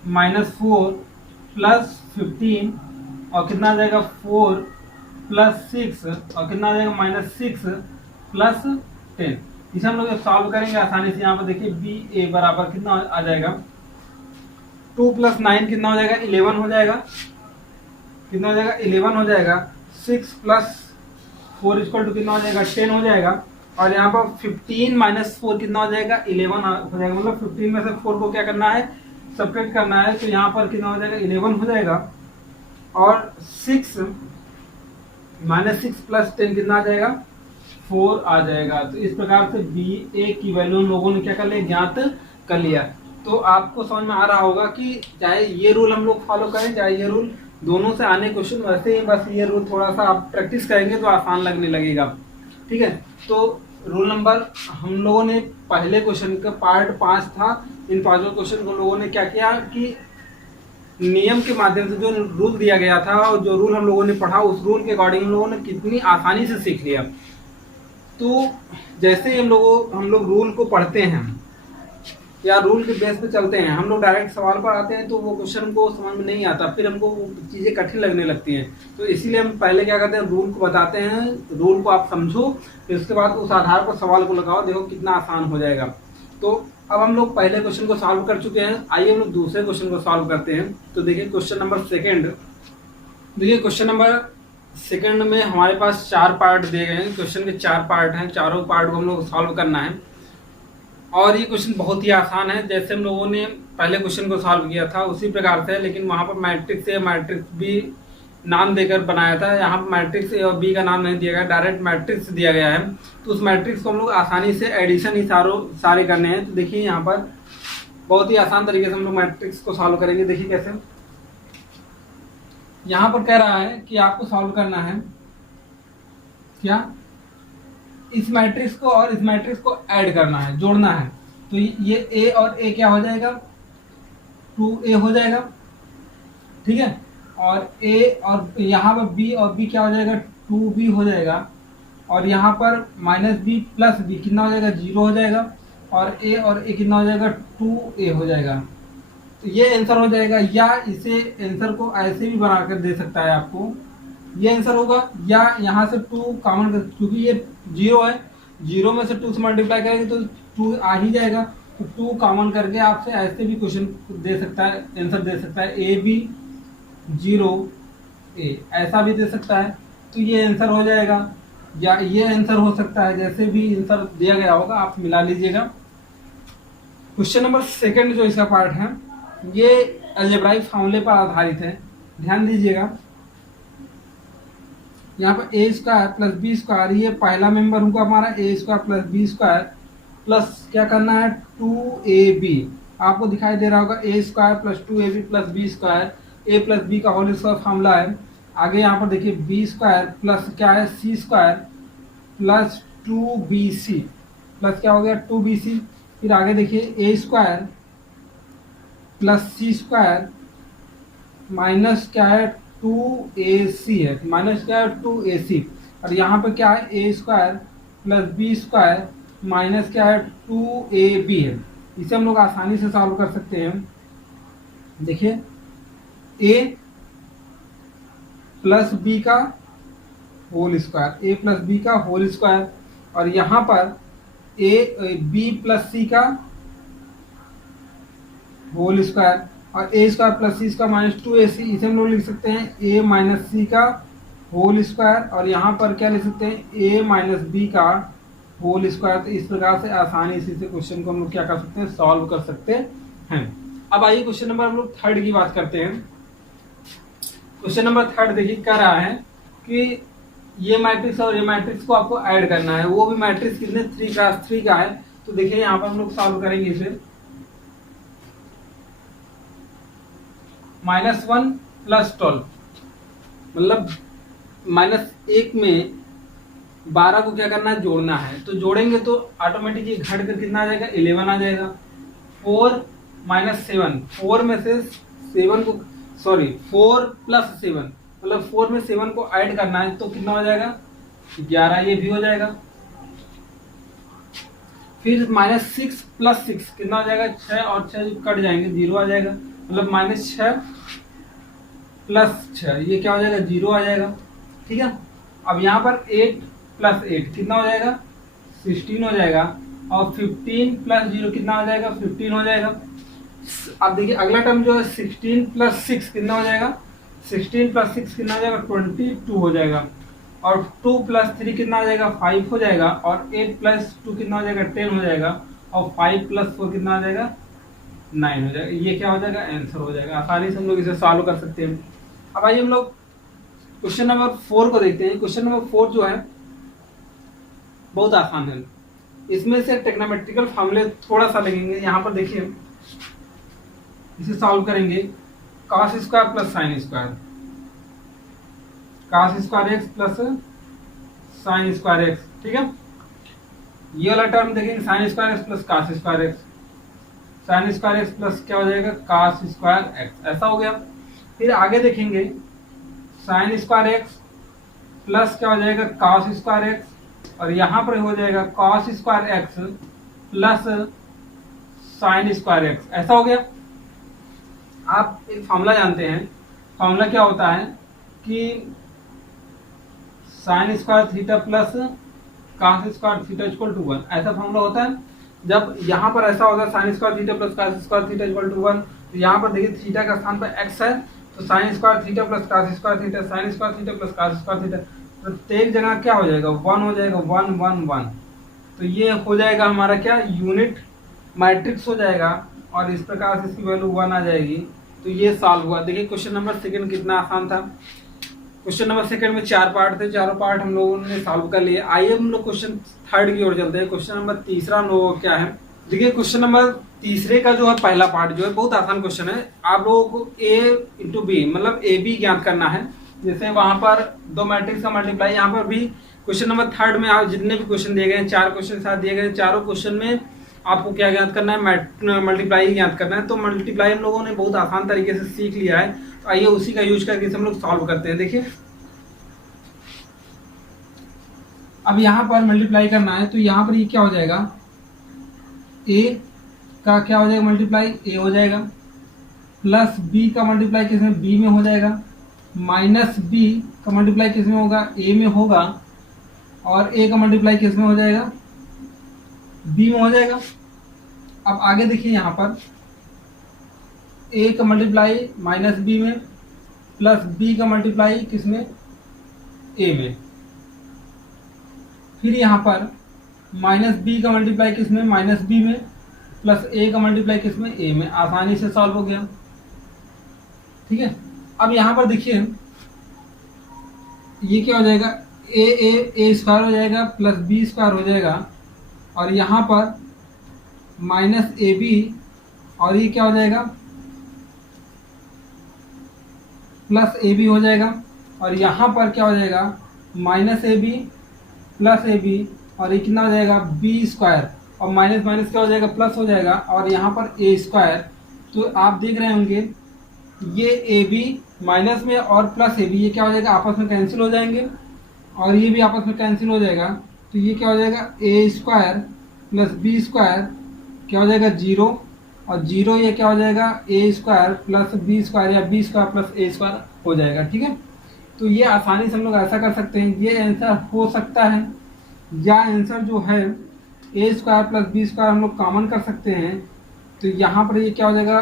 -4 प्लस 15, और कितना आ जाएगा 4 प्लस 6, और कितना आ जाएगा -6 प्लस 10। इसे हम लोग जब सॉल्व करेंगे आसानी से, यहाँ पर देखिए बी ए बराबर कितना आ जाएगा 2 प्लस 9 कितना हो जाएगा 11 हो जाएगा, कितना हो जाएगा 11 हो जाएगा। 6 प्लस 4 इक्वल टू कितना हो जाएगा 10 हो जाएगा, और यहाँ पर 15 - 4 कितना हो जाएगा 11 हो जाएगा। मतलब 15 में से 4 को क्या करना है, सब्ट्रैक्ट करना है, तो यहाँ पर कितना हो जाएगा 11 हो जाएगा, और 6 -6 प्लस 10 कितना आ जाएगा 4 आ जाएगा। तो इस प्रकार से बी ए की वैल्यू हम लोगों ने क्या कर लिया, ज्ञात कर लिया। तो आपको समझ में आ रहा होगा कि चाहे ये रूल हम लोग फॉलो करें, चाहे ये रूल, दोनों से आने क्वेश्चन वैसे ही, बस ये रूल थोड़ा सा आप प्रैक्टिस करेंगे तो आसान लगने लगेगा। ठीक है, तो रूल नंबर हम लोगों ने पहले क्वेश्चन का पार्ट 5 था। इन पांचों क्वेश्चन को लोगों ने क्या किया कि नियम के माध्यम से जो रूल दिया गया था और जो रूल हम लोगों ने पढ़ा उस रूल के अकॉर्डिंग हम लोगों ने कितनी आसानी से सीख लिया। तो जैसे ही हम लोग रूल को पढ़ते हैं या रूल के बेस पे चलते हैं, हम लोग डायरेक्ट सवाल पर आते हैं तो वो क्वेश्चन को समझ में नहीं आता, फिर हमको वो चीज़ें कठिन लगने लगती हैं। तो इसीलिए हम पहले क्या करते हैं, रूल को बताते हैं, रूल को आप समझो, फिर उसके बाद उस आधार पर सवाल को लगाओ, देखो कितना आसान हो जाएगा। तो अब हम लोग पहले क्वेश्चन को सॉल्व कर चुके हैं, आइए हम लोग दूसरे क्वेश्चन को सॉल्व करते हैं। तो देखिए क्वेश्चन नंबर सेकेंड, देखिए क्वेश्चन नंबर सेकेंड में हमारे पास 4 पार्ट दिए गए हैं। क्वेश्चन के 4 पार्ट हैं, चारों पार्ट को हम लोग सॉल्व करना है। और ये क्वेश्चन बहुत ही आसान है, जैसे हम लोगों ने पहले क्वेश्चन को सॉल्व किया था उसी प्रकार से, लेकिन वहाँ पर मैट्रिक्स ए मैट्रिक्स बी नाम देकर बनाया था। यहाँ पर मैट्रिक्स ए और बी का नाम नहीं दिया गया, डायरेक्ट मैट्रिक्स दिया गया है। तो उस मैट्रिक्स को हम लोग आसानी से एडिशन ही सारे करने हैं। तो देखिए यहाँ पर बहुत ही आसान तरीके से हम लोग मैट्रिक्स को सॉल्व करेंगे। देखिए कैसे, यहाँ पर कह रहा है कि आपको सॉल्व करना है क्या, इस मैट्रिक्स को और इस मैट्रिक्स को ऐड करना है, जोड़ना है। तो ये ए और ए क्या हो जाएगा, 2a हो जाएगा, ठीक है। और ए और यहाँ पर बी और बी क्या हो जाएगा, 2b हो जाएगा। और यहाँ पर माइनस बी प्लस बी कितना हो जाएगा, 0 हो जाएगा। और ए कितना हो जाएगा, 2a हो जाएगा। तो ये आंसर हो जाएगा। या इसे आंसर को ऐसे भी बनाकर दे सकता है आपको, ये आंसर होगा। या यहाँ से 2 कॉमन कर, क्योंकि ये 0 है, 0 में से 2 से मल्टीप्लाई करेंगे तो 2 आ ही जाएगा। तो 2 कॉमन करके आपसे ऐसे भी क्वेश्चन दे सकता है, आंसर दे सकता है, ए बी 0a ऐसा भी दे सकता है। तो ये आंसर हो जाएगा, या ये आंसर हो सकता है, जैसे भी आंसर दिया गया होगा आप मिला लीजिएगा। क्वेश्चन नंबर सेकेंड जो इसका पार्ट है ये अलजेब्राइक फॉर्मूले पर आधारित है, ध्यान दीजिएगा। यहाँ पर A square plus B square, ये पहला मेंबर होगा हमारा, A square plus B square plus क्या करना है, 2ab। आपको दिखाई दे रहा होगा A square plus 2ab plus B square, A plus B का होल स्क्वायर फॉर्मूला है। आगे यहाँ पर देखिए बी स्क्वायर प्लस क्या है, सी स्क्वायर प्लस 2bc प्लस क्या हो गया, 2bc। फिर आगे देखिए ए स्क्वायर प्लस सी स्क्वायर माइनस क्या है, 2ac है, माइनस क्या है, 2ac। और यहाँ पे क्या है, A square plus B square minus क्या है, 2ab है। इसे हम लोग आसानी से सॉल्व कर सकते हैं। देखिए a प्लस बी का whole square, A plus B का होल स्क्वायर, और यहाँ पर बी प्लस सी का होल स्क्वायर, और ए स्क्वायर प्लस सी स्क्वायर माइनस 2ac। इसे हम लोग लिख सकते हैं a माइनस सी का होल स्क्वायर, और यहाँ पर क्या लिख सकते हैं, a माइनस बी का होल स्क्वायर। तो इस प्रकार से आसानी से क्वेश्चन को हम लोग क्या कर सकते हैं, सॉल्व कर सकते हैं। अब आइए क्वेश्चन नंबर हम लोग थर्ड की बात करते हैं। क्वेश्चन नंबर थर्ड देखिए कह रहा है कि ये मैट्रिक्स और ये मैट्रिक्स को आपको ऐड करना है, वो भी मैट्रिक्स कितने, 3 का है। तो देखिए यहाँ पर हम लोग सॉल्व करेंगे इसे, -1 प्लस 12, मतलब -1 में 12 को क्या करना है, जोड़ना है। तो जोड़ेंगे तो ऑटोमेटिकली घट कर कितना आ जाएगा, 11 आ जाएगा। 4 माइनस 7, 4 में से 7 को, सॉरी 4 प्लस 7, मतलब 4 में 7 को ऐड करना है तो कितना हो जाएगा, 11, ये भी हो जाएगा। फिर -6 प्लस 6 कितना हो जाएगा, 6, और 6 कट जाएंगे 0 आ जाएगा, मतलब -6 प्लस 6, ये क्या हो जाएगा, 0 आ जाएगा, ठीक है। अब यहाँ पर 8 प्लस 8 कितना हो जाएगा, 16 हो जाएगा। और 15 प्लस 0 कितना हो जाएगा, 15 हो जाएगा। अब देखिए अगला टर्म जो है 16 प्लस 6 कितना हो जाएगा, 16 प्लस 6 कितना हो जाएगा, 22 हो जाएगा। और 2 प्लस 3 कितना हो जाएगा, 5 हो जाएगा। और 8 प्लस 2 कितना हो जाएगा, 10 हो जाएगा। और 5 प्लस 4 कितना हो जाएगा, 9 हो जाएगा। ये क्या हो जाएगा, आंसर हो जाएगा। आसानी से हम लोग इसे सॉल्व कर सकते हैं। अब आइए हम लोग क्वेश्चन नंबर 4 को देखते हैं। क्वेश्चन नंबर 4 जो है बहुत आसान है, इसमें से टेक्नोमेट्रिकल फॉर्मूले थोड़ा सा लगेंगे। यहाँ पर देखिए इसे सॉल्व करेंगे, cos square plus sine square, cos square x plus sine square x, ठीक है। ये वाला टर्म देखेंगे sine square x plus cos square x, sine square x plus क्या हो जाएगा कास स्क्वायर एक्स, ऐसा हो गया। फिर आगे देखेंगे साइन स्क्वायर एक्स प्लस क्या हो जाएगा कास स्क्वायर एक्स, और यहाँ पर हो जाएगा cos square x plus sine square x, ऐसा हो गया। आप एक फॉर्मूला जानते हैं, फॉर्मूला क्या होता है कि sine square theta plus cos square theta equal to 1, ऐसा फॉर्मूला होता है। जब यहाँ पर ऐसा होगा sine square theta plus cos square theta equal to 1, तो यहाँ पर देखिए थीटा का स्थान पर एक्स है, तो sine square theta plus cos square theta, sine square theta plus cos square theta, प्रत्येक जगह क्या हो जाएगा 1 हो जाएगा, 1 1 1। तो ये हो जाएगा हमारा क्या यूनिट मैट्रिक्स हो जाएगा, और इस प्रकार से इसकी वैल्यू 1 आ जाएगी। तो ये सॉल्व हुआ। देखिए क्वेश्चन नंबर सेकंड कितना आसान था। क्वेश्चन नंबर सेकंड में 4 पार्ट थे, चारों पार्ट हम लोगों ने सॉल्व कर लिए। आइए हम लोग क्वेश्चन थर्ड की ओर चलते हैं। क्वेश्चन नंबर तीसरा हम लोगों को क्या है, देखिए क्वेश्चन नंबर तीसरे का जो है पहला पार्ट जो है बहुत आसान क्वेश्चन है। आप लोगों को a इंटू बी मतलब ए बी ज्ञात करना है। जैसे वहां पर दो मैट्रिक्स का मल्टीप्लाई, यहाँ पर भी क्वेश्चन नंबर थर्ड में आप जितने भी क्वेश्चन दिए गए, 4 क्वेश्चन साथ दिए गए, चारों क्वेश्चन में आपको क्या ज्ञात करना है, मल्टीप्लाई ज्ञात करना है। तो मल्टीप्लाई हम लोगों ने बहुत आसान तरीके से सीख लिया है, तो आइए उसी का यूज करके हम लोग सॉल्व करते हैं। देखिए अब यहाँ पर मल्टीप्लाई करना है, तो यहाँ पर ये क्या हो जाएगा, a का क्या हो जाएगा मल्टीप्लाई a हो जाएगा, प्लस b का मल्टीप्लाई किसमें b में हो जाएगा, माइनस b का मल्टीप्लाई किसमें होगा a में होगा, और a का मल्टीप्लाई किसमें हो जाएगा b में हो जाएगा। अब आगे देखिए यहाँ पर a का मल्टीप्लाई माइनस b में, प्लस b का मल्टीप्लाई किसमें a में, फिर यहाँ पर माइनस बी का मल्टीप्लाई किसमें माइनस बी में, प्लस ए का मल्टीप्लाई किसमें ए में। आसानी से सॉल्व हो गया, ठीक है। अब यहाँ पर देखिए ये क्या हो जाएगा, ए स्क्वायर हो जाएगा प्लस बी स्क्वायर हो जाएगा, और यहाँ पर माइनस ए बी, और ये क्या हो जाएगा प्लस ए बी हो जाएगा, और यहाँ पर क्या हो जाएगा minus A B plus A B, और ये कितना हो जाएगा बी स्क्वायर, और माइनस माइनस क्या हो जाएगा प्लस हो जाएगा, और यहाँ पर ए स्क्वायर। तो आप देख रहे होंगे ये ए बी माइनस में और प्लस ए बी ये क्या हो जाएगा आपस में कैंसिल हो जाएंगे, और ये भी आपस में कैंसिल हो जाएगा। तो ये क्या हो जाएगा ए स्क्वायर प्लस बी स्क्वायर क्या हो जाएगा 0, और 0 ये क्या हो जाएगा ए स्क्वायर प्लस बी स्क्वायर या बी स्क्वायर प्लस ए स्क्वायर हो जाएगा, ठीक है। तो ये आसानी से हम लोग ऐसा कर सकते हैं, ये आंसर हो सकता है, या आंसर जो है A square plus B square हम लोग कॉमन कर सकते हैं। तो यहाँ पर ये क्या हो जाएगा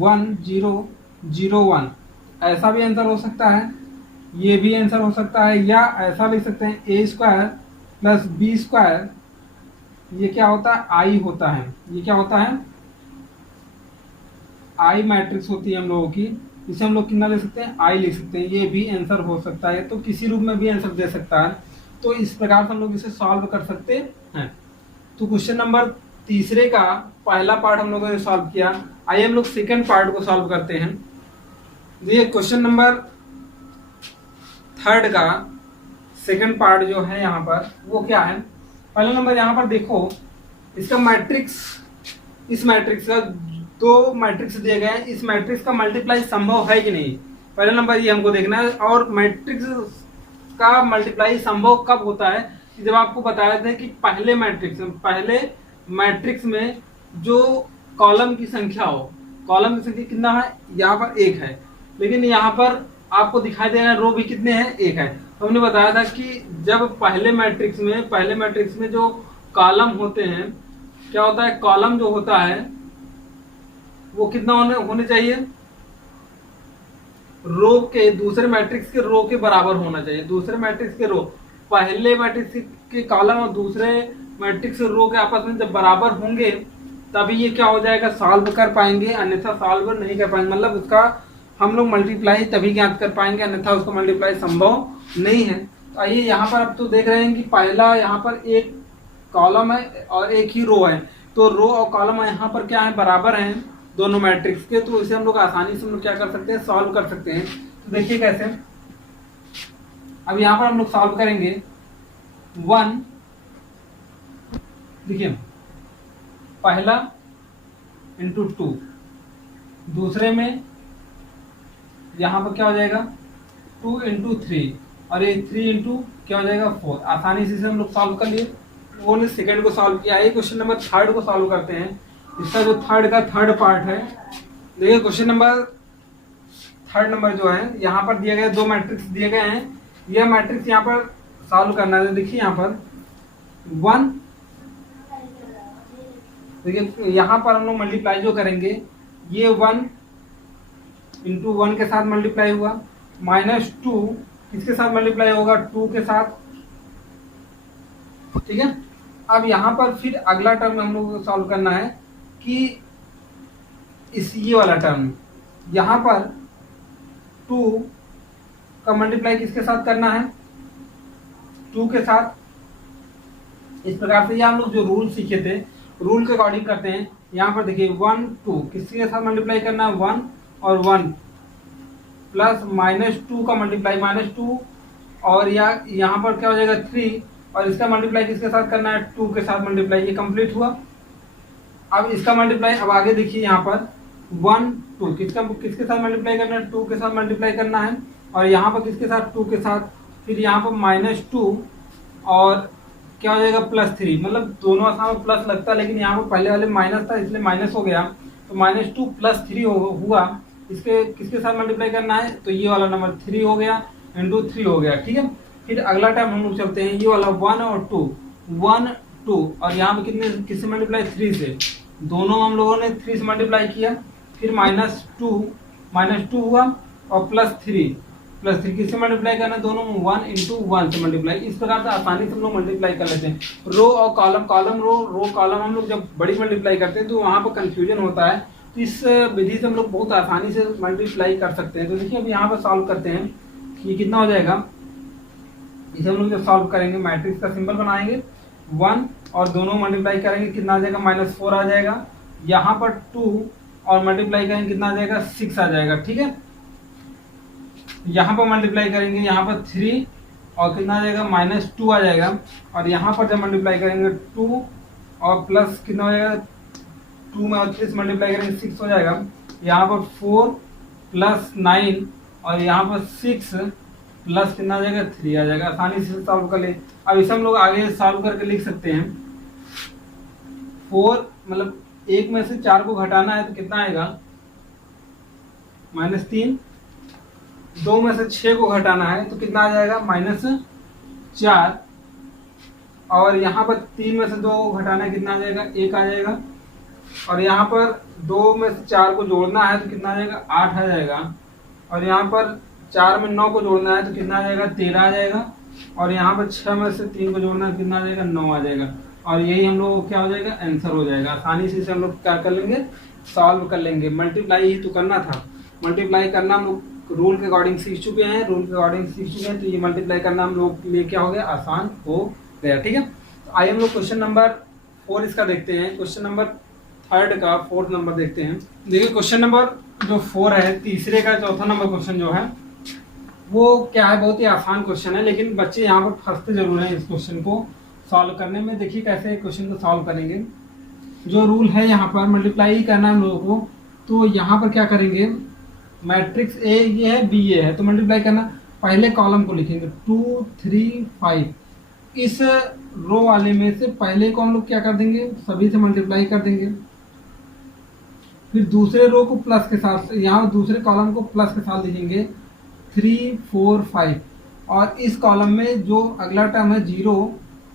1 0 0 1, ऐसा भी आंसर हो सकता है, ये भी आंसर हो सकता है, या ऐसा लिख सकते हैं ए स्क्वायर प्लस बी स्क्वायर, ये क्या होता है आई होता है, ये क्या होता है आई मैट्रिक्स होती है हम लोगों की, इसे हम लोग कितना ले सकते हैं आई लिख सकते हैं, ये भी आंसर हो सकता है। तो किसी रूप में भी आंसर दे सकता है, तो इस प्रकार से हम लोग इसे सॉल्व कर सकते हैं। तो क्वेश्चन नंबर तीसरे का पहला पार्ट हम लोगों ने सॉल्व किया। आइए हम लोग सेकंड पार्ट को सॉल्व करते हैं। ये क्वेश्चन नंबर थर्ड का सेकंड पार्ट जो है यहाँ पर वो क्या है, पहला नंबर यहाँ पर देखो इसका मैट्रिक्स, इस मैट्रिक्स का दो मैट्रिक्स दिए गए हैं, इस मैट्रिक्स का मल्टीप्लाई संभव है कि नहीं, पहला नंबर ये हमको देखना है। और मैट्रिक्स का मल्टीप्लाई संभव कब होता है, जब आपको बताया था कि पहले मैट्रिक्स में जो कॉलम की संख्या हो, कॉलम की संख्या कितना है यहाँ पर 1 है, लेकिन यहाँ पर आपको दिखाई दे रहा है रो भी कितने हैं 1 है। तो हमने बताया था कि जब पहले मैट्रिक्स में जो कॉलम होते हैं, क्या होता है कॉलम जो होता है वो कितना होने चाहिए, रो के दूसरे मैट्रिक्स के रो के बराबर होना चाहिए। दूसरे मैट्रिक्स के रो, पहले मैट्रिक्स के कॉलम और दूसरे मैट्रिक्स के रो के आपस में जब बराबर होंगे तभी ये क्या हो जाएगा सॉल्व कर पाएंगे, अन्यथा सॉल्व नहीं कर पाएंगे, मतलब उसका हम लोग मल्टीप्लाई तभी ज्ञात कर पाएंगे, अन्यथा उसका मल्टीप्लाई संभव नहीं है। तो आइए यहाँ पर अब तो देख रहे हैं कि पहला यहाँ पर एक कॉलम है और एक ही रो है, तो रो और कॉलम यहाँ पर क्या है बराबर हैं दोनों मैट्रिक्स के, तो इसे हम लोग आसानी से हम लोग क्या कर सकते हैं सॉल्व कर सकते हैं। तो देखिए कैसे, अब यहाँ पर हम लोग सॉल्व करेंगे 1 देखिए पहला इंटू 2, दूसरे में यहाँ पर क्या हो जाएगा 2 इंटू 3, और ये 3 इंटू क्या हो जाएगा 4। आसानी से हम लोग सॉल्व कर लिए। वो ने सेकेंड को सॉल्व किया है। क्वेश्चन नंबर थर्ड को सॉल्व करते हैं। इसका जो थर्ड पार्ट है, देखिए क्वेश्चन नंबर थर्ड नंबर जो है, यहाँ पर दिए गए दो मैट्रिक्स दिए गए हैं। यह मैट्रिक्स यहाँ पर सॉल्व करना है। तो देखिए यहाँ पर 1, देखिए यहाँ पर हम लोग मल्टीप्लाई जो करेंगे, ये 1 इंटू 1 के साथ मल्टीप्लाई हुआ, -2 किसके साथ मल्टीप्लाई होगा 2 के साथ, ठीक है। अब यहाँ पर फिर अगला टर्म हम लोग को सॉल्व करना है कि ये वाला टर्म, यहाँ पर 2 का मल्टीप्लाई किसके साथ करना है 2 के साथ। इस प्रकार से ये हम लोग जो रूल सीखे थे, रूल के अकॉर्डिंग करते हैं। यहाँ पर देखिए 1 2 किसके साथ मल्टीप्लाई करना है 1 और 1, प्लस -2 का मल्टीप्लाई -2, और यहाँ पर क्या हो जाएगा 3, और इसका मल्टीप्लाई किसके साथ करना है 2 के साथ मल्टीप्लाई। ये कंप्लीट हुआ। अब इसका मल्टीप्लाई, अब आगे देखिए यहाँ पर 1 2 किसके साथ मल्टीप्लाई करना है 2 के साथ मल्टीप्लाई करना है, और यहाँ पर किसके साथ 2 के साथ, फिर यहाँ पर -2 और क्या हो जाएगा +3। मतलब दोनों आसान में प्लस लगता है, लेकिन यहाँ पर पहले वाले माइनस था इसलिए माइनस हो गया, तो -2 + 3 हुआ। इसके किसके साथ मल्टीप्लाई करना है, तो ये वाला नंबर 3 हो गया इंटू 3 हो गया, ठीक है। फिर अगला टाइम हम लोग चलते हैं, ये वाला 1 और 2, 1 2, और यहाँ पे किससे मल्टीप्लाई 3 से, दोनों हम लोगों ने 3 से मल्टीप्लाई किया। फिर -2 हुआ और +3 किससे मल्टीप्लाई करना है, दोनों 1 इंटू 1 से मल्टीप्लाई। इस प्रकार से आसानी से हम लोग मल्टीप्लाई कर लेते हैं। रो और कॉलम रो कॉलम हम लोग जब बड़ी मल्टीप्लाई करते हैं तो वहाँ पर कंफ्यूजन होता है। तो इस विधि से हम लोग बहुत आसानी से मल्टीप्लाई कर सकते हैं। तो देखिए अब यहाँ पर सॉल्व करते हैं कि ये कितना हो जाएगा। इसे हम लोग जब सॉल्व करेंगे, मैट्रिक्स का सिंबल बनाएंगे 1 और दोनों मल्टीप्लाई करेंगे, कितना आ जाएगा -4 आ जाएगा। यहाँ पर 2 और मल्टीप्लाई करेंगे, कितना आ जाएगा 6 आ जाएगा, ठीक है। यहाँ पर मल्टीप्लाई करेंगे, यहाँ पर 3 और कितना आ जाएगा -2 आ जाएगा, और यहाँ पर जब मल्टीप्लाई करेंगे 2 और प्लस कितना हो जाएगा 2 में और 3 से मल्टीप्लाई करेंगे 6 हो जाएगा। यहाँ पर 4 + 9 और यहाँ पर 6 प्लस कितना आ जाएगा 3 आ जाएगा। आसानी से सॉल्व कर ले। अब इसे हम लोग आगे सॉल्व करके लिख सकते हैं। 4 मतलब 1 में से 4 को घटाना है तो कितना आएगा -3, 2 में से 6 को घटाना है तो कितना आ जाएगा -4, और यहाँ पर 3 में से 2 को घटाना है कितना आ जाएगा 1 आ जाएगा, और यहाँ पर 2 में से 4 को जोड़ना है तो कितना आ जाएगा 8 आ जाएगा, और यहाँ पर 4 में 9 को जोड़ना है तो कितना आ जाएगा 13 आ जाएगा, और यहाँ पर 6 में से 3 को जोड़ना है कितना आ जाएगा 9 आ जाएगा, और यही हम लोग क्या हो जाएगा आंसर हो जाएगा। आसानी से इसे हम लोग क्या कर लेंगे सॉल्व कर लेंगे। मल्टीप्लाई ही तो करना था, मल्टीप्लाई करना हम लोग रूल के अकॉर्डिंग सीख चुके हैं, तो ये मल्टीप्लाई करना हम लोग लिए क्या हो गया आसान हो गया, ठीक है। तो आइए हम लोग क्वेश्चन नंबर 4 इसका देखते हैं। क्वेश्चन नंबर थर्ड का 4th नंबर देखते हैं। देखिए क्वेश्चन नंबर जो 4 है, तीसरे का 4था नंबर क्वेश्चन जो है वो क्या है, बहुत ही आसान क्वेश्चन है, लेकिन बच्चे यहाँ पर फंसते जरूर हैं इस क्वेश्चन को सॉल्व करने में। देखिए कैसे क्वेश्चन को सॉल्व करेंगे। जो रूल है यहाँ पर मल्टीप्लाई ही करना है हम लोगों को, तो यहाँ पर क्या करेंगे, मैट्रिक्स ए ये है बी ये है, तो मल्टीप्लाई करना, पहले कॉलम को लिखेंगे 2 3 5, इस रो वाले में से पहले को हम लोग क्या कर देंगे सभी से मल्टीप्लाई कर देंगे, फिर दूसरे रो को प्लस के साथ, यहाँ दूसरे कॉलम को प्लस के साथ लिखेंगे 3 4 5, और इस कॉलम में जो अगला टर्म है 0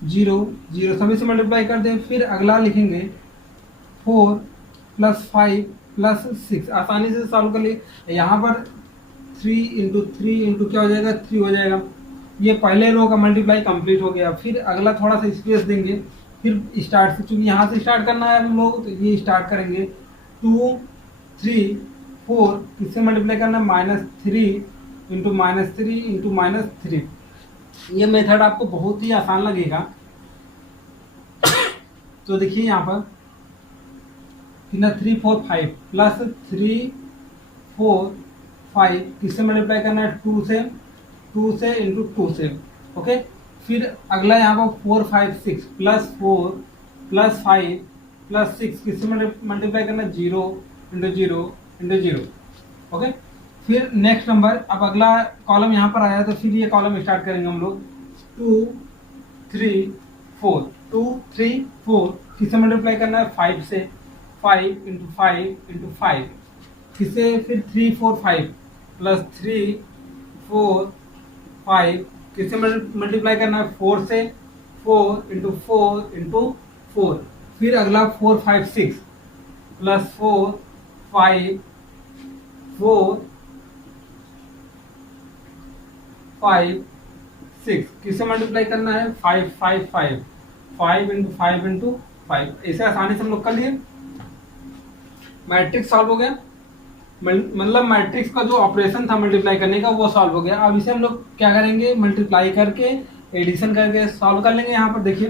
0 0 सभी से मल्टीप्लाई कर दें, फिर अगला लिखेंगे 4 + 5 + 6। आसानी से सॉल्व कर लिए। यहाँ पर 3 इंटू 3 इंटू क्या हो जाएगा 3 हो जाएगा। ये पहले रो का मल्टीप्लाई कंप्लीट हो गया। फिर अगला थोड़ा सा स्पेस देंगे, फिर स्टार्ट से, चूंकि यहाँ से स्टार्ट करना है हम लोग तो ये स्टार्ट करेंगे 2 3 4, किससे मल्टीप्लाई करना है -3 इंटू -3 इंटू -3। ये मेथड आपको बहुत ही आसान लगेगा। तो देखिए यहाँ पर कितना 3 4 5 प्लस 3 4 5 किससे मल्टीप्लाई करना है 2 से इंटू 2 से, ओके। फिर अगला यहाँ पर 4 5 6 +4 प्लस 5 प्लस 6 किससे मल्टीप्लाई करना है, 0 इंटू 0 इंटू 0। ओके, फिर नेक्स्ट नंबर, अब अगला कॉलम यहाँ पर आया तो फिर ये कॉलम स्टार्ट करेंगे हम लोग 2 3 4 2 3 4 किससे मल्टीप्लाई करना है, 5 से, 5 इंटू 5 इंटू 5 किससे, फिर 3 4 5 प्लस 3 4 5 किससे मल्टीप्लाई करना है, 4 से, 4 इंटू 4 इंटू 4। फिर अगला 4 5 6 प्लस 4 5 4 5 6 किससे मल्टीप्लाई करना है, 5 5 5 5 इंटू 5 इंटू 5। ऐसे आसानी से हम लोग कर लिए, मैट्रिक्स सॉल्व हो गया। मतलब मैट्रिक्स का जो ऑपरेशन था मल्टीप्लाई करने का वो सॉल्व हो गया। अब इसे हम लोग क्या करेंगे, मल्टीप्लाई करके एडिशन करके सॉल्व कर लेंगे। यहाँ पर देखिए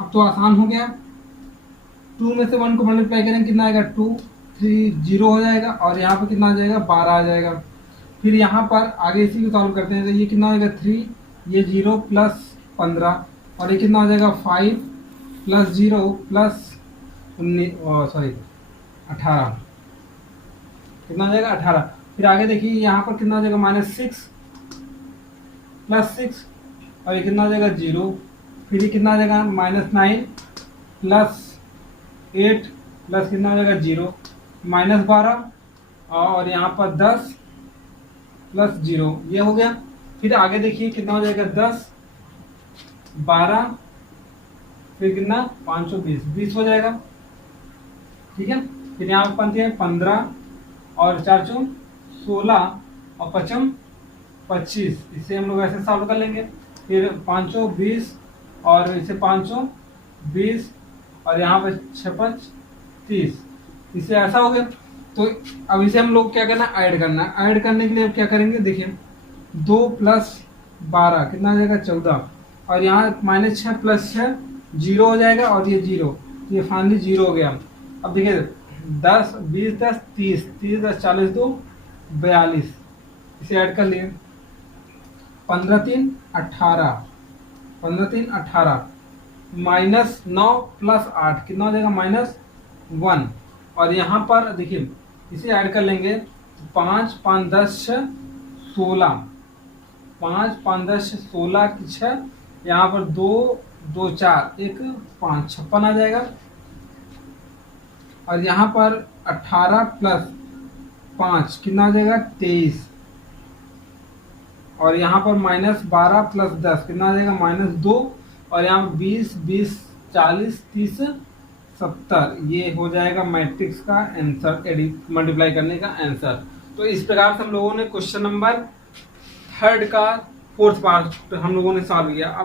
अब तो आसान हो गया, 2 में से 1 को मल्टीप्लाई करेंगे कितना आएगा, 2 3 0 हो जाएगा, और यहाँ पर कितना आ जाएगा, 12 आ जाएगा। फिर यहाँ पर आगे इसी को सॉल्व करते हैं तो ये कितना आएगा, 3, ये 0 प्लस 15, और ये कितना आ जाएगा, 5 प्लस 0 प्लस 18, कितना आ जाएगा, 18। फिर आगे देखिए यहाँ पर कितना आ जाएगा, -6 प्लस 6, और ये कितना आ जाएगा, 0। फिर ये कितना आ जाएगा, -9 प्लस 8 प्लस कितना आ जाएगा, 0, -12, और यहाँ पर 10 प्लस 0, ये हो गया। फिर आगे देखिए कितना हो जाएगा, 10 12 फिर कितना, 520 20 हो जाएगा, ठीक है। फिर यहाँ पर बनती है 15 और 4 चौं 16 और 5 25, इसे हम लोग ऐसे सॉल्व कर लेंगे। फिर 5 20 और इसे 5 20 और यहाँ पर 6 30, इसे ऐसा हो गया। तो अब इसे हम लोग क्या करना है, ऐड करना है। ऐड करने के लिए अब क्या करेंगे, देखिए 2 प्लस 12 कितना आ जाएगा, 14, और यहाँ -6 प्लस 6 0 हो जाएगा, और ये 0, ये फाइनली 0 हो गया। अब देखिए 10 20 10 30 30 10 40 2 42, इसे ऐड कर लिए, 15 3 18 15 3 18 -9 प्लस 8 कितना हो जाएगा, -1, और यहाँ पर देखिए इसे ऐड कर लेंगे, 5 5 10 16 5 5 10 16 की 6, यहाँ पर 2 2 4 1 5 56 आ जाएगा, और यहाँ पर 18 प्लस 5 कितना आ जाएगा, 23, और यहाँ पर -12 प्लस 10 कितना आ जाएगा, -2, और यहाँ 20 20 40 30 70, ये हो जाएगा मैट्रिक्स का आंसर, मल्टीप्लाई करने का आंसर। तो इस प्रकार से हम लोगों ने क्वेश्चन नंबर 3 का 4th पार्ट हम लोगों ने सॉल्व किया।